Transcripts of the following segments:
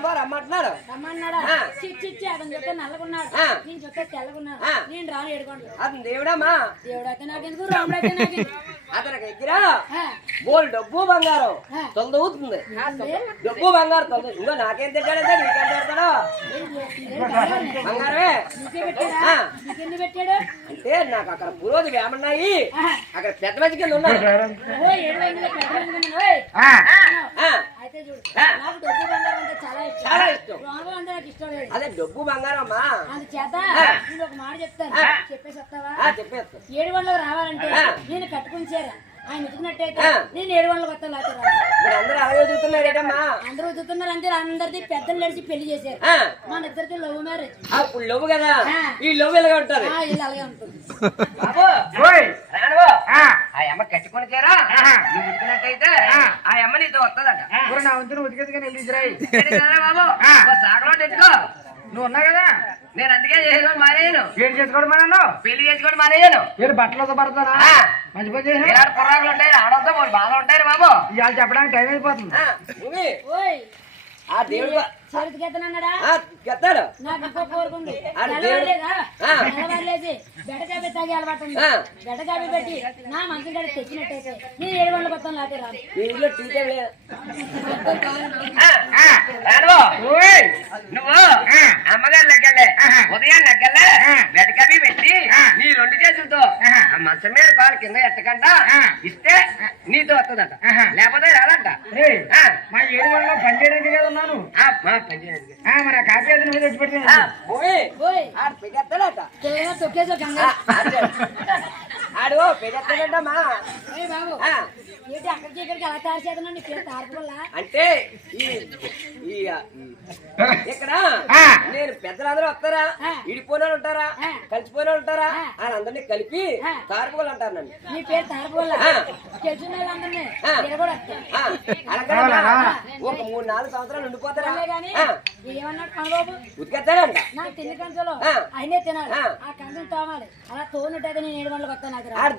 రానువా రమ్మంటున్నారు? రమ్మన్నాడా? ఆ. చిచ్చి ఇచ్చి అతను చూస్తే నల్లగున్నాడు. ఆ. నేను చూస్తే తెల్లగున్నాడు. ఆ. నేను రాను ఏడుకోండి అతను దేవుడమ్మా. దేవుడైతే నాకెందుకు? రాముడైతే నాకెందుకు? అతనికి దగ్గర బోల్ డబ్బు బంగారం. తొలదవుతుంది? డబ్బు బంగారం తొలదు ఇంకో నాకేం తిట్టాడంటే నీకేం తిడతాడు? బంగారమే. అంటే నాకు అక్కడ పురోధి వేమన్నాయి. అక్కడ పెద్ద మంచి కింద ఆ, అయితే చూడు. ఆ. నాకు డబ్బు బంగారం అదే డబ్బు బంగారం అమ్మా అందుచేత ఆ. నేను ఒక మాట చెప్తాను. చెప్పేసి వస్తావా చెప్పేస్తా. ఏడు వందలు రావాలంటే. నేను కట్టుకుని చేరా. ఆయన ఉతికినట్టయితే ఆ. నేను ఏడు వందలు వస్తాను అందరూ అలాగే ఎదుగుతున్నారేటమ్మా అందరూ ఉతుకుతున్నారు అంటే అందరిది పెద్దలు నడిచి పెళ్ళి చేశారు. ఆ, మన ఇద్దరికి లవ్ మ్యారేజ్. అప్పుడు లవ్వు కదా. ఈ లవ్వు ఇలాగే ఉంటది? ఆ, వీళ్ళు అలాగే ఉంటుంది. బాబు. ఓయ్, రానువో ఆ, అమ్మ కట్టుకొని చేరా ఆహా. నువ్వు ఉతికినట్టయితే ఆ. అమ్మ నీతో వస్తుందట. నా వంతును ఏంటి కదరా బాబు. సాగలో తెచ్చుకో. నువ్వు ఉన్నావు కదా? నేను అందుకే చేసుకొని మానేయను. ఏడు చేసుకోవడం నన్ను? పెళ్ళి చేసుకొని మానేయను. ఏడు బట్టలతో పడతానా. మంచి పని చేసిన ఇలాంటి కుర్రాకులు ఉంటాయి వాళ్ళు బాగా ఉంటాయి బాబు. ఇవాళ చెప్పడానికి టైం అయిపోతుంది. ఆ, నువ్వే. ఓయ్. ఆ దేవుడు నాకు ఇంకో కోరుకుంది. తాగి పెట్టి నా మంచి గడి తెచ్చినట్టయితే నేను ఏడు వందల కొత్త నువ్వు. అమ్మగారు లెక్కలే. ఉదయం లెక్కలే. వెటకవి పెట్టి. నీ రెండు చేతులతో మంచం మీద కాలు కింద ఎట్టకుండా ఆ. ఇస్తే నీతో వస్తుందట. లేకపోతే రాదంట. మా ఏడు వాళ్ళలో పని చేయడానికి కదా ఉన్నాను. ఆ, మా పని చేయడానికి. ఆ, మరి ఆ కాఫీ అది నువ్వు తెచ్చి ఆ, పెట్టి పోయి. ఓయ్ ఆడు పెగెత్తాడట తేడా తొక్కేసో ఆ, కంగారు ఆడు ఆడు పెగెత్తాడమ్మా ఓయ్ బాబు ఆ. ఏంటి అక్కడికి ఇక్కడికి అలా తయారు చేద్దాం నీ పేరు తారపు వల్ల అంటే ఇక్కడ ఆ. నేను పెద్దలందరూ వస్తారా. ఇడిపోయిన వాళ్ళు ఉంటారా. కలిసిపోయిన ఉంటారా? అందరినీ కలిపి ఆ. తారకోలు అంటారు నన్ను. నీ పేరు తారపు వల్ల ఆ. తెలిసిన వాళ్ళందరినీ ఆ. ఈడ కూడా వస్తారు ఆ, అలాగే రావాలా, రావాలా? ఒక మూడు నాలుగు సంవత్సరాలు ఉండిపోతారా? ఏమన్నాడు కంచలో. అయినే తినాలి. ఆ. ఆ కంచం తోమాలి. అలా నేను ఏడు వస్తాను ఆడు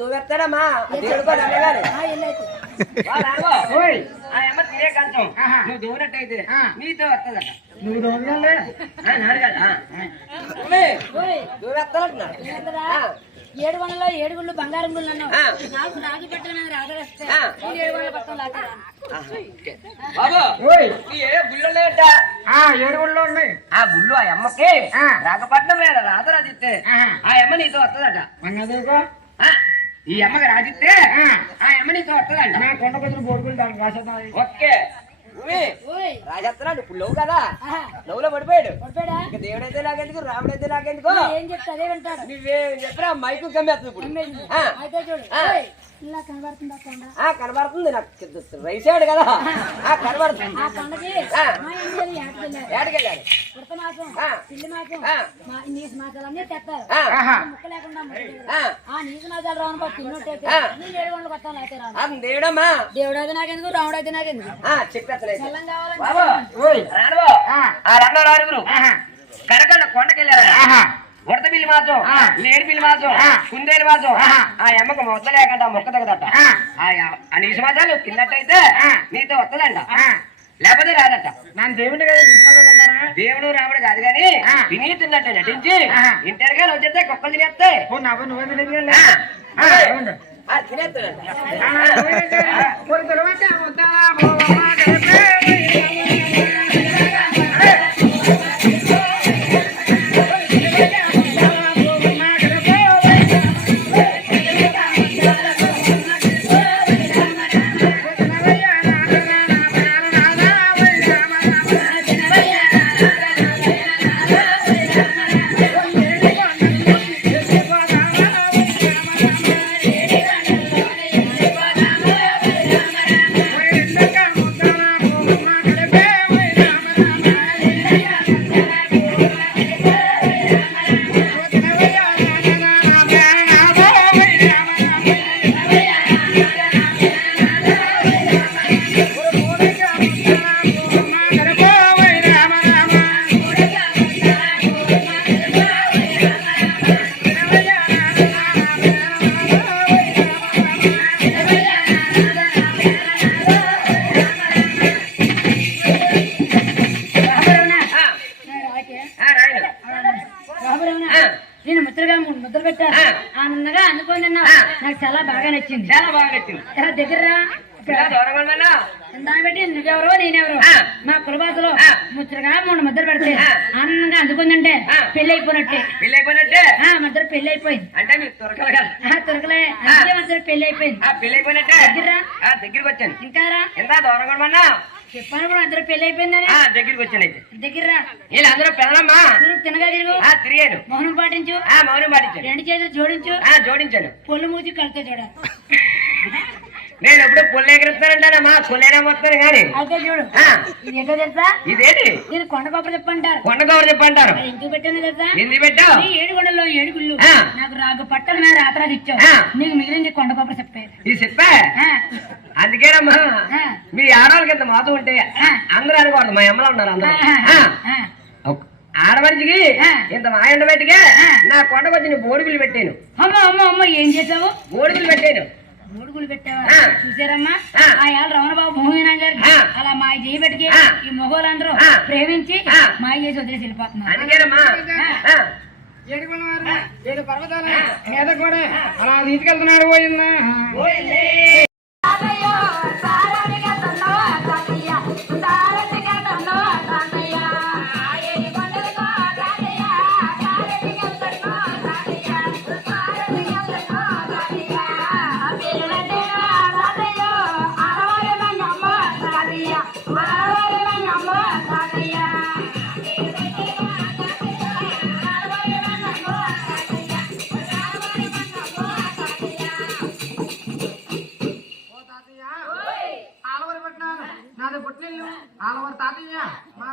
తినే కంచం. నువ్వు దూనట్టయితే ఆ. నీతో వస్తుందట. నువ్వు దొంగలే నాడు కదా. ఏడు వందల ఏడు గుళ్ళు బంగారం గుళ్ళు. నాకు రాగి మీద రాగరేస్తే ఏడు వందల లాగా గుళ్ళు ఆ ఉన్నాయి. గుళ్ళు ఆ అమ్మకి. రాగపట్నం మీద. ఆ అమ్మ నీతో వస్తుందట ఈ అమ్మకి రాజిస్తే ఆ. అమ్మ నీతో వస్తుందంట నా కొండ బోర్డులు దానికి రాసేద్దాం. ఓకే. రాజేస్తున్నాడు ఇప్పుడు లవ్ కదా. లవ్లో పడిపోయాడు. పడిపోయాడా? ఇక దేవుడైతే నాకెందుకు? రాముడైతే నాకెందుకు? ఏం చెప్తా అదే వింటాడు నువ్వేం చెప్పరా మైకు కమ్మేస్తుంది ఇప్పుడు. అయితే కనబడుతుందా కొండ? ఆ కనబడుతుంది నాకు. రైట్ సైడ్ కదా. ఆ కనబడుతుంది. ఏడకెళ్ళాడు మాసాలన్నీ తెస్తారు. ముక్క లేకుండా మాసాలు అయితే. దేవుడమ్మా దేవుడు అయితే నాకెందుకు? రాముడు అయితే నాకెందుకు బెల్లం ఆ. ఆరుగురు కనకన్న కొండకెళ్ళారు ఉడత పిల్లి మాసం ఆ. లేడి పిల్లి మాసం ఆ. కుందేలు మాసం. ఆ ఎమ్మకు మొత్త లేకుండా మొక్క తగ్గదట ఆ. నీసు మాసాలు తిన్నట్టయితే. నీతో వస్తుందంట ఆ. లేకపోతే రాదట నన్ను తీసుకుంటారా దేవుడు రాముడు కాదు కానీ. తిని తిన్నట్టు నటించి. ఇంటర్గా వచ్చేస్తే కుక్కలు తినేస్తాయి ఓ నవ్వు నువ్వే తెలియదు ముద్రగా మూడు పెట్టారు నాకు చాలా బాగా నచ్చింది. చాలా బాగా నచ్చింది. చాలా దగ్గర పెట్టి నువ్వెవరో నేనెవరో. మా కులబాసలో ముచ్చరగా మూడు ముద్దలు పెడితే ఆనందంగా అందుకుందంటే పెళ్ళి అయిపోయినట్టే పెళ్ళి అయిపోయినట్టే మద్దరు పెళ్ళి అయిపోయింది అంటే తురకలే అందుకే పెళ్ళి అయిపోయింది పెళ్ళి అయిపోయినట్టే దగ్గర వచ్చాను. ఇంకా రా. చెప్పాను కూడా అందరూ పెళ్ళి అయిపోయిందని. ఆ దగ్గరికి వచ్చాను అయితే. దగ్గర రా వీళ్ళందరూ పెదలమ్మా తిరుగు తినగా తిరుగు. ఆ తిరిగాను మౌనం పాటించు. ఆ మౌనం పాటించాను రెండు చేతులు జోడించు. ఆ జోడించాను పొల్లు మూసి కలుతో చూడ. నేను ఎప్పుడు పుల్ల ఎగురుతున్నానంటానమ్మా పుల్లేనా మొత్తాను కానీ. అయితే చూడు ఇది ఏంటో తెలుసా? ఇదేంటి? దీని కొండ కొబ్బరి చెప్పంటారు కొండ కవర్ చెప్పంటారు ఎందుకు పెట్టాను తెలుసా? ఎందుకు పెట్టావు? ఈ ఏడు కొండల్లో ఏడు గుళ్ళు ఆ. నాకు రాగు పట్టల మీద రాత్రాది ఇచ్చావు. నీకు మిగిలింది కొండ కొబ్బరి చెప్పారు ఇది చెప్పా? అందుకేనమ్మా. మీ ఆడవాళ్ళకి ఇంత మోతం ఉంటే. అందరూ అనుకోవద్దు మా అమ్మలో ఉన్నారు అందరూ. ఆడమనిషికి. ఇంత మాయండ పెట్టిగా. నా కొండకు వచ్చి బోడుగులు పెట్టాను. అమ్మ అమ్మ అమ్మ ఏం చేసావు? బోడుగులు పెట్టాను. మూడుగులు పెట్టావా. చూసారమ్మా ఆ. ఆ యాళ్ళ రమణబాబు మోహినా గారికి ఆ. అలా మాయ చేయబెట్టుకి ఆ. ఈ మొగోళ్ళందరూ. ప్రేమించి. మాయ చేసి వదిలేసి వెళ్ళిపోతున్నారు ఏడు పర్వతాలు? మీద కూడా? అలా తీసుకెళ్తున్నాడు పోయిందా.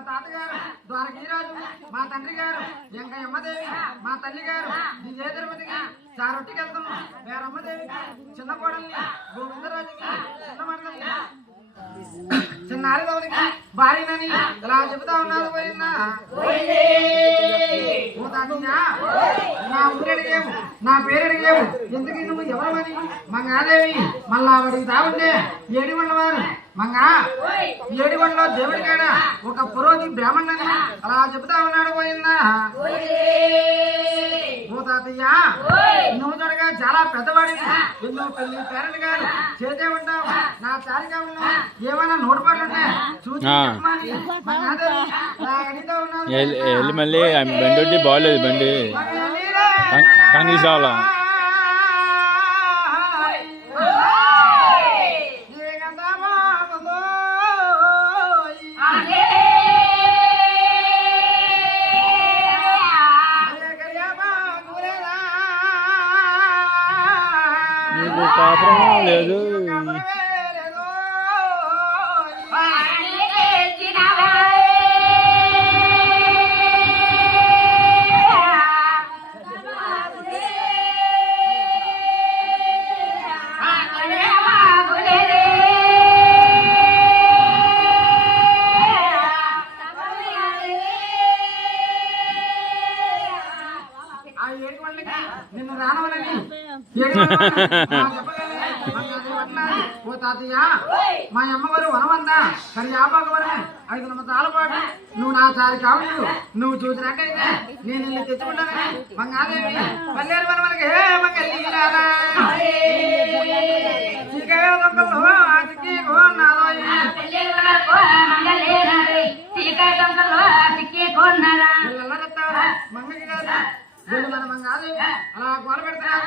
తాతగారు ద్వారకీరాజు మా తండ్రి గారు వెంకయ్యమ్మదేవి మా తల్లి గారు విజయ తిరుపతికి చారొట్టికి వెళ్తాము వేరమ్మదేవికి చిన్న కోడల్ని గోవిందరాజుకి చిన్న మరదల్ని చిన్న ఆరిదవునికి భార్యనని ఇలా చెబుతా ఉన్నాను పోయిందా నా ఊరు నా పేరు అడిగేవు. ఎందుకు నువ్వు ఎవరమని? మంగాదేవి మళ్ళా అడిగితా ఉండే ఏడివండ్ల వారు మంగా? ఏడివండ్లో దేవుడి కాడ ఒక పురోజు బ్రాహ్మణుని అలా చెబుతా ఉన్నాడు పోయిందా ఓ తాతయ్య? నువ్వు తొడగా చాలా పెద్దవాడివి. ఎన్నో పెళ్ళి పేరెంట్ గారు చేసే ఉంటావు. నా చారికాలంలో ఏమైనా నోటుపాట్లు ఉంటే చూసి మళ్ళీ బండి బాగోలేదు బండి. కం- కంకి నిన్ను రానవలని ఓ తాతయ్య మా అమ్మగారు వనమందా కానీ ఆపాకవరం ఐదు నిమిషాల పాటు నువ్వు నా చారి కావచ్చు నువ్వు చూసినట్టయితే నేను ఇల్లు తెచ్చుకుంటానని. మంగాదేవి పల్లేరు వనమలకి హే మంగళి వీళ్ళు మన మంగాదేవి అలా గోల పెడతారు?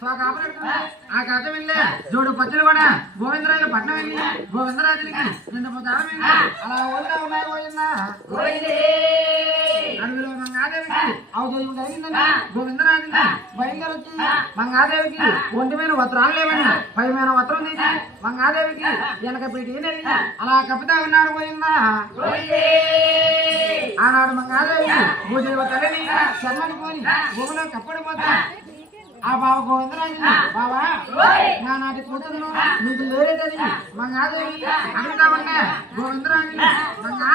ఆ కథ వెళ్ళే జోడు పచ్చలు కూడా. గోవిందరాజు పట్నం వెళ్ళి. గోవిందరాజులకి నిన్న దారం వెళ్ళి అలా ఓడినా ఉన్నాయి పోయిందా. అడవిలో మంగాదేవికి అవజయం కలిగిందని గోవిందరాజుకి బయలుదేరి వచ్చి మంగాదేవికి ఒంటి మీద వస్త్రాలు లేవని పై మీద వస్త్రం తీసి మంగాదేవికి వెనక నెల్లి అలా కపితా ఉన్నాడు పోయిందా. ఆనాడు మంగాదేవి భూదేవ తల్లిని శర్మని పోని భూమిలో కప్పడిపోతా ఆ బావ గోవిందరాజు బావా నా నాటి కూతురు. నీకు లేరేదని మంగాదేవి అడుగుతామన్నా గోవిందరాజు. మంగా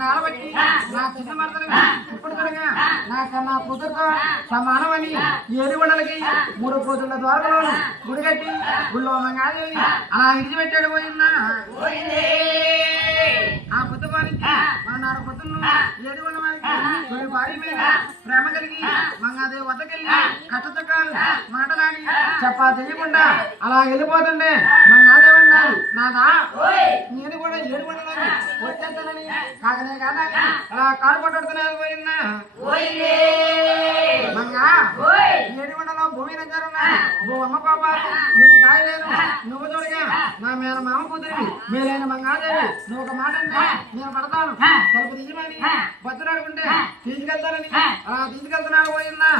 నాలబట్టి నా చిన్న మరదలు. ఇప్పుడు తరగా నా కన్నా కూతురుతో సమానమని ఏడు వండలకి మూడు కూతుళ్ళ ద్వారంలో గుడిగట్టి గుళ్ళో మంగాదేవి అలా విడిచిపెట్టాడు పోయిందా ఆ బుద్ధ వారికి మన నాడు బుద్ధులు ఏడు వందల వారికి వారి మీద ప్రేమ కలిగి మంగాదేవి వద్దకెళ్ళి కట్టచక్రాలు మాటలాడి చెప్పా తెలియకుండా అలా వెళ్ళిపోతుండే. మంగాదేవి అన్నారు నాదా నేను కూడా ఏడు వందలని వచ్చేస్తానని కాకనే కాదని అలా కాలు పట్టుడుతున్నారు పోయిందా మంగా ఏడు వందల భూమి ఓ అమ్మ పాప నేను కాయలేను. నువ్వు చూడగా నా మేన మామ కూతురివి. మేలైన మంగాదేవి నువ్వు ఒక మాట అంటే నేను పడతాను. తలుపు తీయమని బతులాడుకుంటే తీసుకెళ్తానని. అలా తీసుకెళ్తున్నాడు పోయిందా?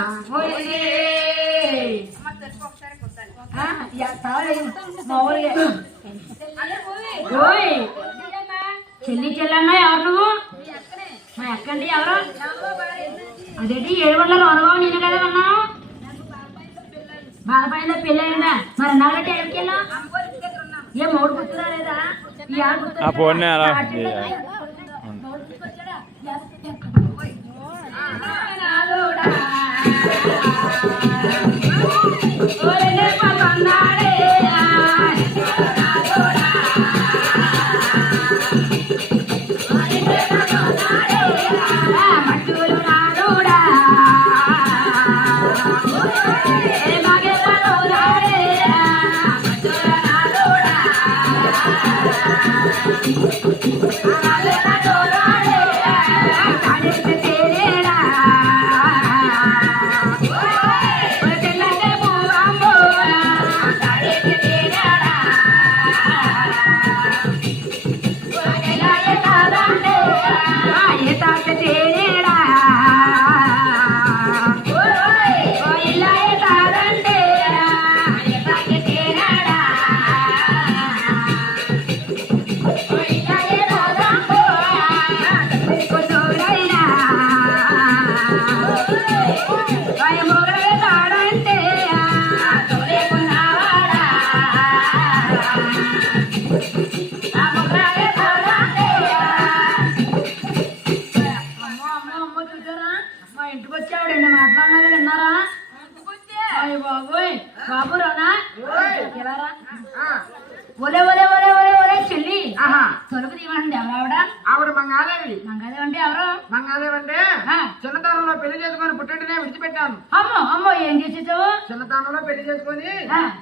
చెల్లి చెల్లమ్మ ఎవరు నువ్వు? మా ఎక్కండి ఎవరు? అదేంటి ఏడు వందల వరగావు నేను కదా అన్నావు? బాధపడిందా పెళ్ళి అయిందా మరి ఎక్కడికి వెళ్ళావు ఏ మూడు గుర్తురా లేదా? ఆ ఫోన్ని అలా మాట్లాడినది విన్నారా? అయ్య బాబోయ్ బాబు రానా? ఎలా రా ఒలే ఒలే ఒలే ఒలే ఒలే చెల్లి. ఆహా. తొలుపు తీయమండి ఎవరు ఆవిడ? ఆవిడ మంగాదేవి. మంగదే అంటే ఎవరు? మంగాదేవి అంటే. చిన్నతనంలో పెళ్ళి చేసుకొని పుట్టింటినే విడిచిపెట్టాను. అమ్మో అమ్మో ఏం చేసేసావు? చిన్నతనంలో పెళ్ళి చేసుకొని.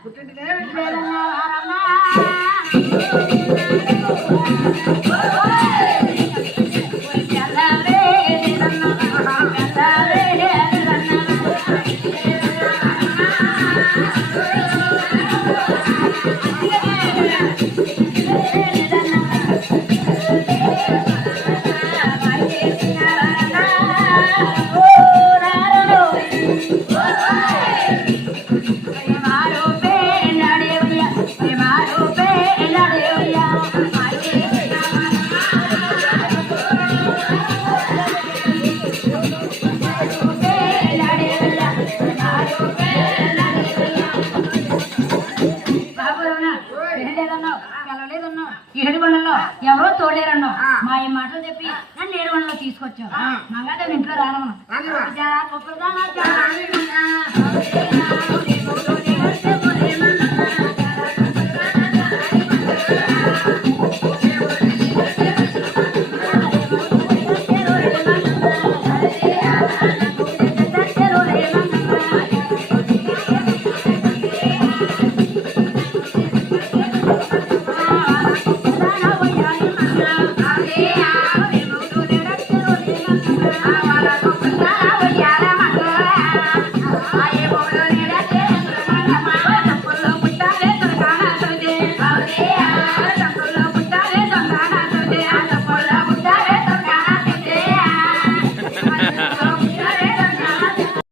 పుట్టింటినే విడిచిపెట్టాను. ఎవరో తోలేరన్నావు మా ఈ మాటలు చెప్పి నన్ను ఏడు బండలో తీసుకొచ్చావు మంగళ ఇంట్లో రానమ్మా